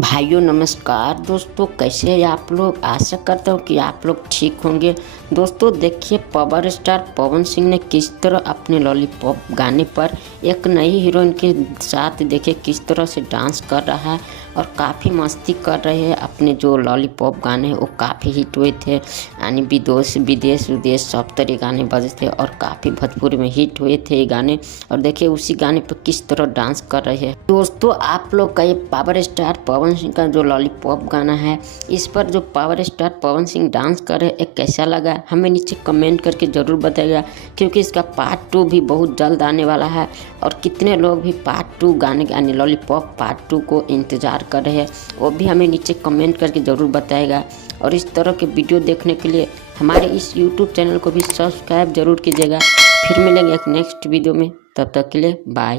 भाइयों नमस्कार दोस्तों, कैसे हैं आप लोग। आशा करता हूँ कि आप लोग ठीक होंगे। दोस्तों देखिए, पावर स्टार पवन सिंह ने किस तरह अपने लॉलीपॉप गाने पर एक नई हीरोइन के साथ देखिए किस तरह से डांस कर रहा है और काफ़ी मस्ती कर रहे हैं। अपने जो लॉलीपॉप गाने हैं वो काफ़ी हिट हुए थे, यानी विदेश सब तरह गाने बजे थे और काफ़ी भोजपुरी में हिट हुए थे ये गाने। और देखिए उसी गाने पर किस तरह डांस कर रहे हैं। दोस्तों आप लोग का ये पावर स्टार पवन सिंह का जो लॉलीपॉप गाना है, इस पर जो power star Pawan Singh dance कर रहे हैं कैसा लगा हमें नीचे कमेंट करके ज़रूर बताइएगा, क्योंकि इसका पार्ट 2 भी बहुत जल्द आने वाला है। और कितने लोग भी पार्ट 2 गाने यानी लॉलीपॉप पार्ट 2 को इंतज़ार कर रहे हैं वो भी हमें नीचे कमेंट करके ज़रूर बताएगा। और इस तरह के वीडियो देखने के लिए हमारे इस यूट्यूब चैनल को भी सब्सक्राइब जरूर कीजिएगा। फिर मिलेंगे एक नेक्स्ट वीडियो में, तब तक के लिए बाय।